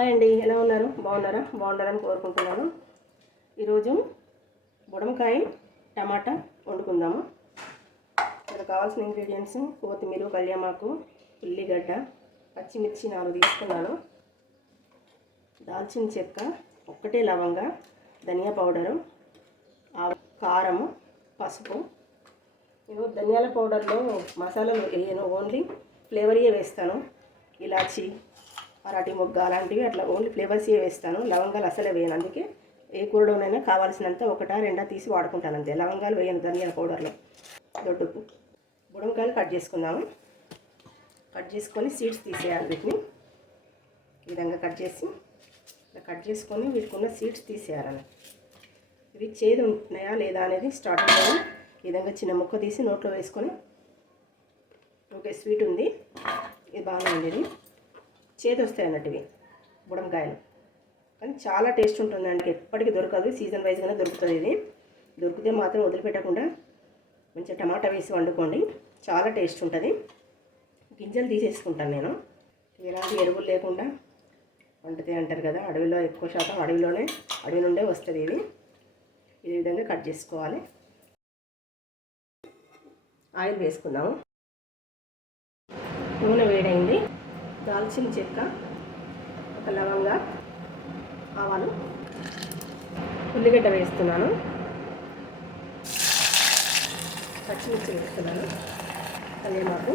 Hi అండి ఎలా ఉన్నారు? బాగున్నారా? బాగున్నారని కోరుకుంటున్నాను. ఈరోజు బుడంకాయ టమాటా వండుకుందాము. ఇక్కడ కావాల్సిన ఇంగ్రీడియంట్స్ కొత్తిమీర కళ్యామాకు ఉల్లిగడ్డ పచ్చిమిర్చి నాలుగు తీసుకున్నాను. దాల్చిన చెక్క ఒక్కటే లవంగా ధనియా పౌడరు ఆ- కారము పసుపు. నేను ధనియాల పౌడర్లో మసాలాలు వేయను ఓన్లీ ఫ్లేవరియే వేస్తాను. ఇలాచి మరాఠీ మొగ్గ అలాంటివి అట్లా ఓన్లీ ఫ్లేవర్సే వేస్తాను. లవంగాలు అసలే వేయను. అందుకే ఏ కూరలోనైనా కావాల్సినంత ఒకటా రెండా తీసి వాడుకుంటాను అంతే. లవంగాలు వేయను ధనియాల పౌడర్లో. దొడ్డుప్పు బుడంకాయలు కట్ చేసుకుందాము. కట్ చేసుకొని సీడ్స్ తీసేయాలి వీటిని. ఈ విధంగా కట్ చేసి ఇలా కట్ చేసుకొని వీటికి ఉన్న సీడ్స్ తీసేయాలని. ఇవి చేదు ఉంటున్నాయా లేదా అనేది స్టార్టింగ్లో ఈ విధంగా చిన్న ముక్క తీసి నోట్లో వేసుకొని. ఓకే స్వీట్ ఉంది. ఇది బాగానే ఉంది చేతి వస్తాయి అన్నట్టు ఇవి బుడంకాయలు కానీ చాలా టేస్ట్ ఉంటుందండి ఎప్పటికీ దొరకదు. సీజన్ వైజ్గానే దొరుకుతుంది ఇది. దొరికితే మాత్రం వదిలిపెట్టకుండా మంచిగా టమాటా వేసి వండుకోండి. చాలా టేస్ట్ ఉంటుంది. గింజలు తీసేసుకుంటాను నేను. ఎలాంటి ఎరువులు లేకుండా వండుతాయి అంటారు కదా అడవిలో ఎక్కువ శాతం అడవిలోనే అడవి నుండే వస్తుంది ఇది. ఈ విధంగా కట్ చేసుకోవాలి. ఆయిల్ వేసుకుందాము. నూనె వేడైంది. దాల్చిన చెక్క ఒక లవంగా ఆవాలు ఉల్లిగడ్డ వేస్తున్నాను. పచ్చిమిర్చి వేస్తున్నాను. కల్లేమాకు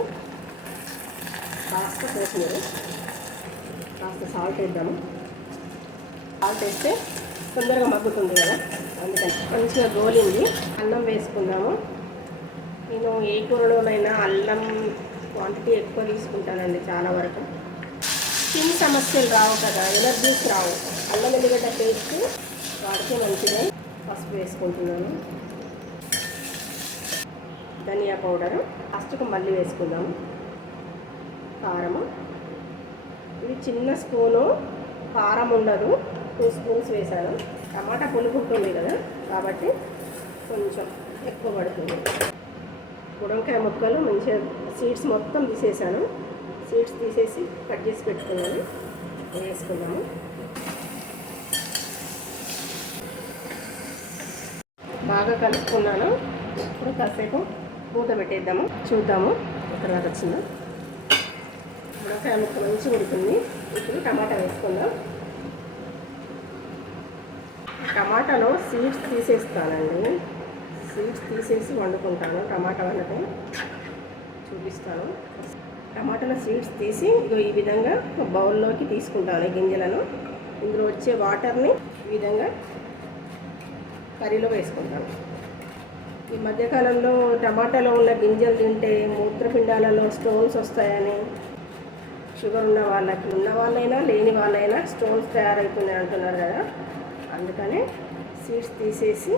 కాస్త కొత్తిమీర కాస్త సాల్ట్ వేద్దాము. సాల్ట్ వేస్తే తొందరగా మగ్గుతుంది కదా అందుకని. మంచిగా గోలింది. అన్నం వేసుకుందాము. నేను ఏ కూరలోనైనా అల్లం క్వాంటిటీ ఎక్కువ తీసుకుంటానండి చాలా వరకు. స్కిన్ సమస్యలు రావు కదా ఎలర్జీస్ రావు. అల్లం ఎల్లిగడ్డ పేస్ట్ వాడితే మంచిదే. పసుపు వేసుకుంటున్నాను. ధనియా పౌడరు. ఫస్ట్కు మళ్ళీ వేసుకుందాము. కారము. ఇది చిన్న స్పూను. కారం ఉండదు. టూ స్పూన్స్ వేసాను టమాటా పులుపు ఉంటుంది కదా కాబట్టి కొంచెం ఎక్కువ పడుతుంది. బుడంకాయ ముక్కలు మంచిగా సీడ్స్ మొత్తం తీసేసాను. సీడ్స్ తీసేసి కట్ చేసి పెట్టుకున్నాను. వేసుకుందాము బాగా కలుపుకున్నాను. ఇప్పుడు కాసేపు మూత పెట్టేద్దాము. చూద్దాము. తర్వాత వచ్చిన వచ్చిందో ముక్క మంచిగా ఉడుతుంది ఇప్పుడు టమాటా వేసుకుందాం. టమాటాలో సీడ్స్ తీసేస్తానండి. సీడ్స్ తీసేసి వండుకుంటాను టమాటా వండటం చూపిస్తాను. టమాటాల సీడ్స్ తీసి ఇగో ఈ విధంగా బౌల్లోకి తీసుకుంటాను ఈ గింజలను. ఇందులో వచ్చే వాటర్ని ఈ విధంగా కర్రీలో వేసుకుంటాను. ఈ మధ్యకాలంలో టమాటాలో ఉన్న గింజలు తింటే మూత్రపిండాలలో స్టోన్స్ వస్తాయని షుగర్ ఉన్న వాళ్ళకి ఉన్న వాళ్ళైనా లేని వాళ్ళైనా స్టోన్స్ తయారవుతున్నాయి అంటున్నారు కదా. అందుకనే సీడ్స్ తీసేసి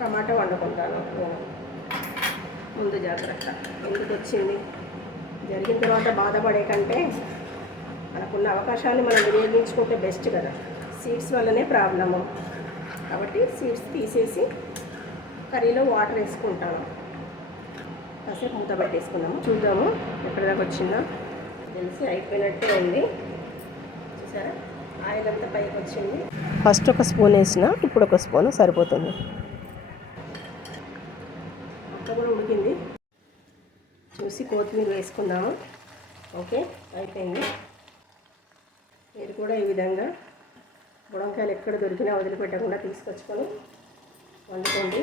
టమాటా వండుకుంటాను. ముందు జాగ్రత్త. ఎందుకు వచ్చింది? జరిగిన తర్వాత బాధపడే కంటే మనకున్న అవకాశాన్ని మనం వినియోగించుకుంటే బెస్ట్ కదా. సీడ్స్ వల్లనే ప్రాబ్లము. కాబట్టి సీడ్స్ తీసేసి కర్రీలో వాటర్ వేసుకుంటాను. కాసేపు మూత పట్టేసుకున్నాము చూద్దాము ఎప్పటిదాకా వచ్చిందో. తెలిసి అయిపోయినట్టే ఉంది. చూసారా? ఆయిల్ అంతా పైకి వచ్చింది. ఫస్ట్ ఒక స్పూన్ వేసిన ఇప్పుడు ఒక స్పూన్ సరిపోతుంది. కూడా ఉడికింది. చూసి కొత్తిమీర వేసుకుందాము. ఓకే అయిపోయింది. మీరు కూడా ఈ విధంగా బుడంకాయలు ఎక్కడ దొరికినా వదిలిపెట్టకుండా తీసుకొచ్చుకొని వండుకోండి.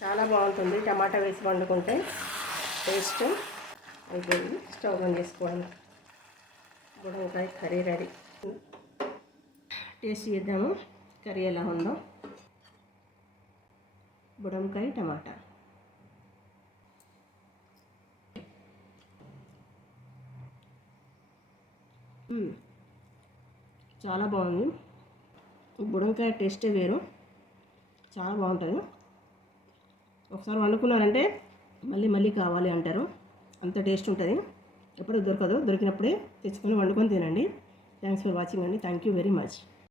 చాలా బాగుంటుంది టమాటా వేసి వండుకుంటే. టేస్ట్ అయిపోయింది. స్టవ్ ఆన్ చేసుకోవాలి బుడంకాయ కర్రీ రెడీ. టేస్ట్ చేద్దాము. కర్రీ ఎలా ఉందో. బుడంకాయ టమాటా. చాలా బాగుంది. బుడంకాయ టేస్టే వేరు. చాలా బాగుంటుంది. ఒకసారి వండుకున్నారంటే మళ్ళీ మళ్ళీ కావాలి అంటారు. అంత టేస్ట్ ఉంటుంది. ఎప్పుడు దొరకదు. దొరికినప్పుడే తెచ్చుకొని వండుకొని తినండి. థ్యాంక్స్ ఫర్ వాచింగ్ అండి. Thank you very much